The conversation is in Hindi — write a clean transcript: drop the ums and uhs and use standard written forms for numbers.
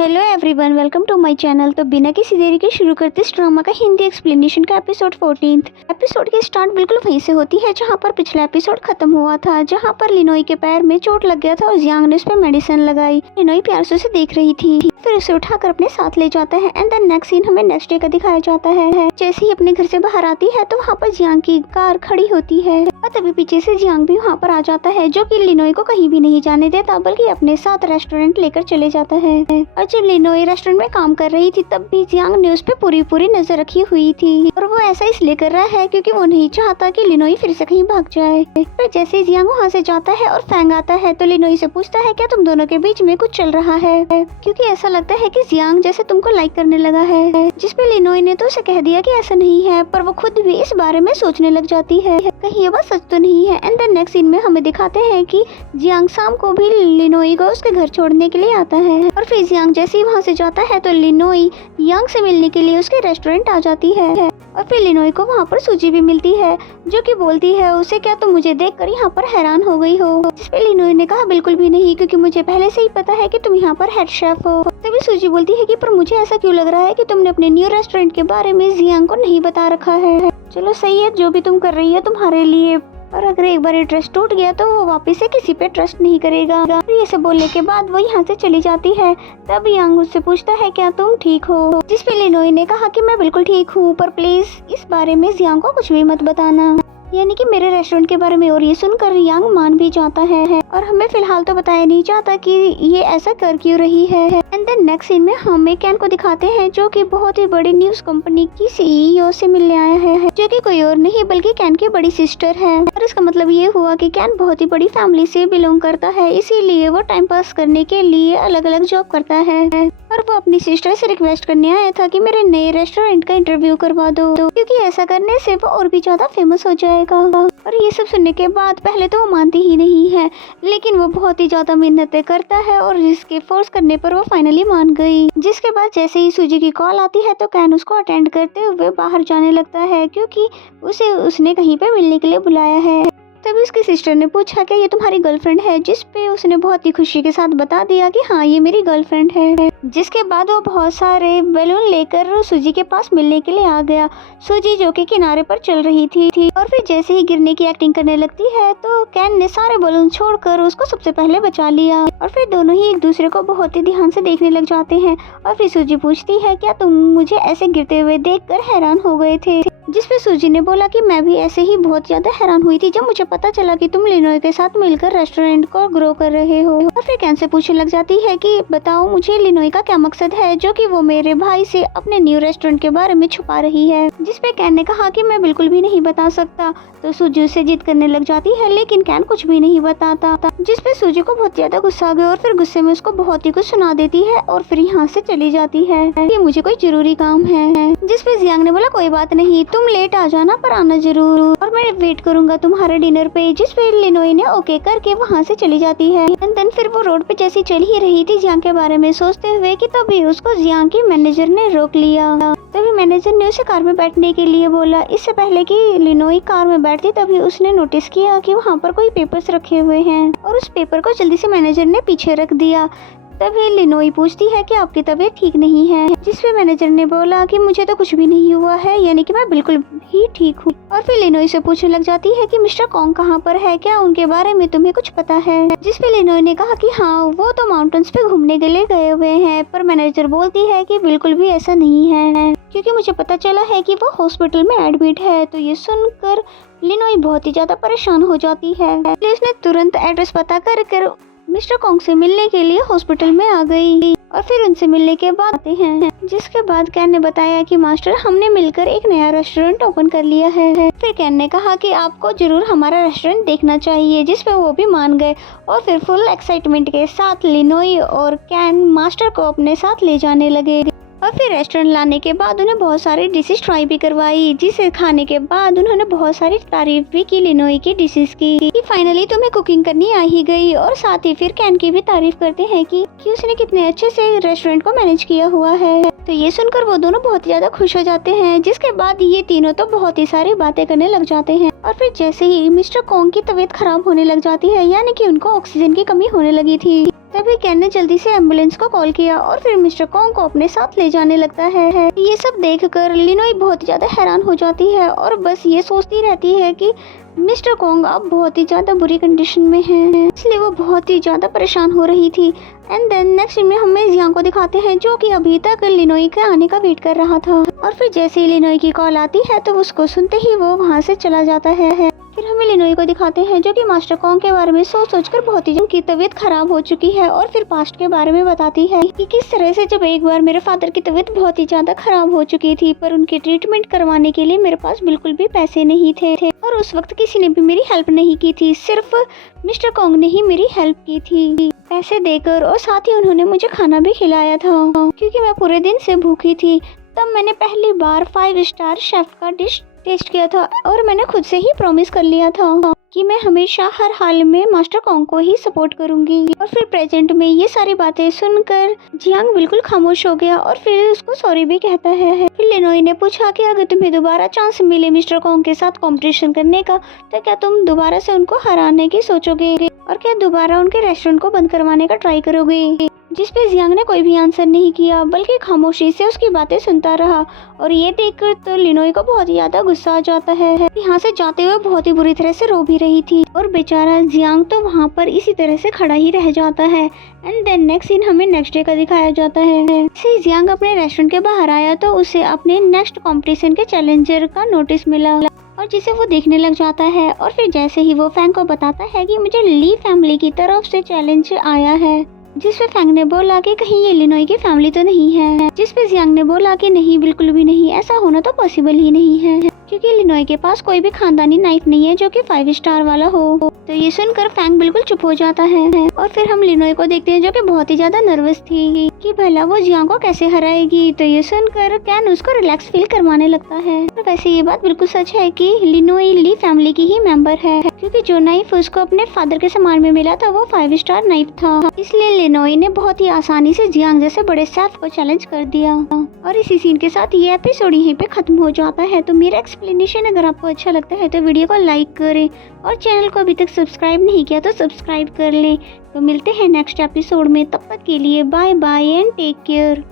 Hello everyone, welcome to my channel. तो बिना किसी देरी के शुरू करते इस ड्रामा का हिंदी एक्सप्लेनेशन का एपिसोड 14। एपिसोड की स्टार्ट बिल्कुल वहीं से होती है जहां पर पिछला एपिसोड खत्म हुआ था, जहां पर लिनोई के पैर में चोट लग गया था और जियांग ने उस पर मेडिसिन लगाई। लिनोई प्यार से उसे देख रही थी, फिर उसे उठाकर अपने साथ ले जाता है। एंड देन नेक्स्ट सीन हमें नेक्स्ट डे का दिखाया जाता है। जैसे ही अपने घर से बाहर आती है तो वहाँ पर जियांग की कार खड़ी होती है और तभी पीछे से जियांग भी वहाँ पर आ जाता है, जो कि लिनोई को कहीं भी नहीं जाने देता बल्कि अपने साथ रेस्टोरेंट लेकर चले जाता है। और जब लिनोई रेस्टोरेंट में काम कर रही थी तब भी जियांग ने उस पर पूरी नजर रखी हुई थी, और वो ऐसा इसलिए कर रहा है क्योंकि वो नहीं चाहता कि लिनोई फिर से कहीं भाग जाए। फिर जैसे ही जियांग वहाँ से जाता है और फैंग आता है तो लिनोई से पूछता है क्या तुम दोनों के बीच में कुछ चल रहा है, क्योंकि ऐसा लगता है कि जियांग जैसे तुमको लाइक करने लगा है। जिसपे लिनोई ने तो उसे कह दिया कि ऐसा नहीं है, पर वो खुद भी इस बारे में सोचने लग जाती है कहीं ये बात सच तो नहीं है। एंड देन नेक्स्ट सीन में हमें दिखाते हैं कि जियांग शाम को भी लिनोई को उसके घर छोड़ने के लिए आता है, और फिर जियांग जैसे ही वहाँ से जाता है तो लिनोई यांग से मिलने के लिए उसके रेस्टोरेंट आ जाती है। और फिर लिनोई को वहाँ पर सूजी भी मिलती है, जो कि बोलती है उसे क्या तुम मुझे देखकर यहाँ पर हैरान हो गई हो। जिसपे लिनोई ने कहा बिल्कुल भी नहीं, क्योंकि मुझे पहले से ही पता है कि तुम यहाँ पर हेड शेफ हो। तभी सूजी बोलती है कि पर मुझे ऐसा क्यों लग रहा है कि तुमने अपने न्यू रेस्टोरेंट के बारे में जियांग को नहीं बता रखा है। चलो सही है, जो भी तुम कर रही है तुम्हारे लिए, और अगर एक बार ट्रस्ट टूट गया तो वो वापस से किसी पे ट्रस्ट नहीं करेगा। ये सब बोलने के बाद वो यहाँ से चली जाती है। तब यांग उससे पूछता है क्या तुम ठीक हो, जिसपे लिनोई ने कहा कि मैं बिल्कुल ठीक हूँ, पर प्लीज इस बारे में जियांग को कुछ भी मत बताना, यानी कि मेरे रेस्टोरेंट के बारे में। और ये सुनकर यांग मान भी जाता है, और हमें फिलहाल तो बताया नहीं जाता कि ये ऐसा कर क्यों रही है। एंड देन नेक्स्ट सीन में हमें कैन को दिखाते हैं, जो कि बहुत ही बड़ी न्यूज कंपनी की सीईओ से मिलने आया है, जो कि कोई और नहीं बल्कि कैन की बड़ी सिस्टर है। और इसका मतलब ये हुआ कि कैन बहुत ही बड़ी फैमिली से बिलोंग करता है, इसीलिए वो टाइम पास करने के लिए अलग अलग जॉब करता है। और वो अपनी सिस्टर से रिक्वेस्ट करने आया था कि मेरे नए रेस्टोरेंट का इंटरव्यू करवा दो, क्योंकि ऐसा करने से वो और भी ज्यादा फेमस हो जाएगा। और ये सब सुनने के बाद पहले तो वो मानती ही नहीं है, लेकिन वो बहुत ही ज्यादा मेहनतें करता है और जिसके फोर्स करने पर वो फाइनली मान गई। जिसके बाद जैसे ही सूजी की कॉल आती है तो कैन उसको अटेंड करते हुए बाहर जाने लगता है, क्योंकि उसने कहीं पे मिलने के लिए बुलाया है। तभी उसकी सिस्टर ने पूछा कि ये तुम्हारी गर्लफ्रेंड है, जिस पे उसने बहुत ही खुशी के साथ बता दिया कि हाँ ये मेरी गर्लफ्रेंड है। जिसके बाद वो बहुत सारे बैलून लेकर सूजी के पास मिलने के लिए आ गया। सूजी जो कि किनारे पर चल रही थी और फिर जैसे ही गिरने की एक्टिंग करने लगती है तो कैन ने सारे बैलून छोड़कर उसको सबसे पहले बचा लिया, और फिर दोनों ही एक दूसरे को बहुत ही ध्यान से देखने लग जाते हैं। और फिर सूजी पूछती है क्या तुम मुझे ऐसे गिरते हुए देखकर हैरान हो गए थे, जिसपे सूजी ने बोला कि मैं भी ऐसे ही बहुत ज्यादा हैरान हुई थी जब मुझे पता चला कि तुम लिनोई के साथ मिलकर रेस्टोरेंट को ग्रो कर रहे हो। और फिर कैन से पूछने लग जाती है कि बताओ मुझे लिनोई का क्या मकसद है, जो कि वो मेरे भाई से अपने न्यू रेस्टोरेंट के बारे में छुपा रही है। जिसपे कैन ने कहा कि मैं बिल्कुल भी नहीं बता सकता। तो सूजी से जिद करने लग जाती है, लेकिन कैन कुछ भी नहीं बताता, जिसपे सूजी को बहुत ज्यादा गुस्सा आ गया और फिर गुस्से में उसको बहुत ही कुछ सुना देती है और फिर यहाँ से चली जाती है कि मुझे कोई जरूरी काम है। जिसपे जियांग ने बोला कोई बात नहीं, तुम लेट आ जाना पर आना जरूर, और मैं वेट करूंगा तुम्हारे डिनर पे। जिसपे लिनोई ने ओके करके वहाँ से चली जाती है। एंड देन फिर वो रोड पे जैसी चल ही रही थी जियांग के बारे में सोचते हुए कि तभी उसको जियांग की मैनेजर ने रोक लिया। तभी मैनेजर ने उसे कार में बैठने के लिए बोला। इससे पहले कि लिनोई कार में बैठती तभी उसने नोटिस किया कि वहाँ पर कोई पेपर्स रखे हुए हैं, और उस पेपर को जल्दी से मैनेजर ने पीछे रख दिया। तभी लिनोई पूछती है कि आपकी तबीयत ठीक नहीं है, जिसपे मैनेजर ने बोला कि मुझे तो कुछ भी नहीं हुआ है, यानी कि मैं बिल्कुल ही ठीक हूँ। और फिर लिनोई से पूछने लग जाती है कि मिस्टर कॉन्ग कहाँ पर है, क्या उनके बारे में तुम्हें कुछ पता है। जिसपे लिनोई ने कहा कि हाँ वो तो माउंटेन्स पे घूमने के लिए गए हुए हैं, पर मैनेजर बोलती है कि बिल्कुल भी ऐसा नहीं है, क्योंकि मुझे पता चला है कि वो हॉस्पिटल में एडमिट है। तो ये सुनकर लिनोई बहुत ही ज्यादा परेशान हो जाती है, इसलिए उसने तुरंत एड्रेस पता कर मिस्टर कॉन्ग से मिलने के लिए हॉस्पिटल में आ गई। और फिर उनसे मिलने के बाद आते हैं, जिसके बाद कैन ने बताया कि मास्टर हमने मिलकर एक नया रेस्टोरेंट ओपन कर लिया है। फिर कैन ने कहा कि आपको जरूर हमारा रेस्टोरेंट देखना चाहिए, जिसपे वो भी मान गए। और फिर फुल एक्साइटमेंट के साथ लिनोई और कैन मास्टर को अपने साथ ले जाने लगे। और फिर रेस्टोरेंट लाने के बाद उन्हें बहुत सारी डिशेस ट्राई भी करवाई, जिसे खाने के बाद उन्होंने बहुत सारी तारीफ भी की लिनोई की डिशेस की कि फाइनली तुम्हें कुकिंग करनी आ ही गई। और साथ ही फिर कैन की भी तारीफ करते हैं कि उसने कितने अच्छे से रेस्टोरेंट को मैनेज किया हुआ है। तो ये सुनकर वो दोनों बहुत ज्यादा खुश हो जाते हैं। जिसके बाद ये तीनों तो बहुत ही सारी बातें करने लग जाते हैं। और फिर जैसे ही मिस्टर कॉन्ग की तबीयत खराब होने लग जाती है, यानी कि उनको ऑक्सीजन की कमी होने लगी थी, तभी कैन ने जल्दी से एम्बुलेंस को कॉल किया और फिर मिस्टर कॉन्ग को अपने साथ ले जाने लगता है। ये सब देखकर लिनोई बहुत ज्यादा हैरान हो जाती है और बस ये सोचती रहती है कि मिस्टर कॉन्ग अब बहुत ही ज्यादा बुरी कंडीशन में है, इसलिए वो बहुत ही ज्यादा परेशान हो रही थी। एंड देन नेक्स्ट में हमें जियांग को दिखाते हैं जो कि अभी तक लिनोई के आने का वेट कर रहा था। और फिर जैसे ही लिनोई की कॉल आती है तो उसको सुनते ही वो वहाँ से चला जाता है। फिर हमें लिनोई को दिखाते हैं जो कि मास्टर कॉन्ग के बारे में सोचकर बहुत ही उनकी तबीयत खराब हो चुकी है और फिर पास्ट के बारे में बताती है कि किस तरह से जब एक बार मेरे फादर की तबीयत बहुत ही ज्यादा खराब हो चुकी थी पर उनकी ट्रीटमेंट करवाने के लिए मेरे पास बिल्कुल भी पैसे नहीं थे और उस वक्त किसी ने भी मेरी हेल्प नहीं की थी, सिर्फ मिस्टर कॉन्ग ने ही मेरी हेल्प की थी पैसे देकर, और साथ ही उन्होंने मुझे खाना भी खिलाया था क्योंकि मैं पूरे दिन से भूखी थी। तब मैंने पहली बार 5 स्टार शेफ का डिश टेस्ट किया था और मैंने खुद से ही प्रॉमिस कर लिया था कि मैं हमेशा हर हाल में मास्टर कॉन्ग को ही सपोर्ट करूंगी। और फिर प्रेजेंट में ये सारी बातें सुनकर जियांग बिल्कुल खामोश हो गया और फिर उसको सॉरी भी कहता है। फिर लिनोई ने पूछा कि अगर तुम्हें दोबारा चांस मिले मिस्टर कॉन्ग के साथ कंपटीशन करने का तो क्या तुम दोबारा से उनको हराने की सोचोगे और क्या दोबारा उनके रेस्टोरेंट को बंद करवाने का ट्राई करोगे। जिस पे जियांग ने कोई भी आंसर नहीं किया बल्कि खामोशी से उसकी बातें सुनता रहा। और ये देखकर तो लिनोई को बहुत ही ज्यादा गुस्सा आ जाता है। यहाँ से जाते हुए बहुत ही बुरी तरह से रो भी रही थी और बेचारा जियांग तो वहाँ पर इसी तरह से खड़ा ही रह जाता है। एंड देन नेक्स्ट सीन हमें नेक्स्ट डे का दिखाया जाता है। जियांग अपने रेस्टोरेंट के बाहर आया तो उसे अपने नेक्स्ट कॉम्पिटिशन के चैलेंजर का नोटिस मिला और जिसे वो देखने लग जाता है। और फिर जैसे ही वो फैंग को बताता है कि मुझे ली फैमिली की तरफ से चैलेंज आया है, जिस पे फैंग ने बोला कि कहीं ये लिनोई की फैमिली तो नहीं है, जिस पे जियांग ने बोला कि नहीं बिल्कुल भी नहीं, ऐसा होना तो पॉसिबल ही नहीं है क्योंकि लिनोई के पास कोई भी खानदानी नाइफ नहीं है जो कि 5 स्टार वाला हो। तो ये सुनकर फैंग बिल्कुल चुप हो जाता है और फिर हम लिनोई को देखते हैं जो कि बहुत ही ज्यादा नर्वस थी कि भला वो जियांग को कैसे हराएगी। तो ये सुनकर कैन उसको रिलैक्स फील करवाने लगता है। तो वैसे ये बात बिल्कुल सच है कि लिनोई ली फैमिली की ही मेंबर है क्योंकि जो नाइफ उसको अपने फादर के सामान में मिला था वो 5 स्टार नाइफ था, इसलिए लिनोई ने बहुत ही आसानी से जियांग जैसे बड़े शेफ को चैलेंज कर दिया। और इसी सीन के साथ ये एपिसोड यहीं पे खत्म हो जाता है। तो मेरा एक्सप्लेनेशन अगर आपको अच्छा लगता है तो वीडियो को लाइक करें और चैनल को अभी तक सब्सक्राइब नहीं किया तो सब्सक्राइब कर लें। तो मिलते हैं नेक्स्ट एपिसोड में, तब तक के लिए bye bye and take care.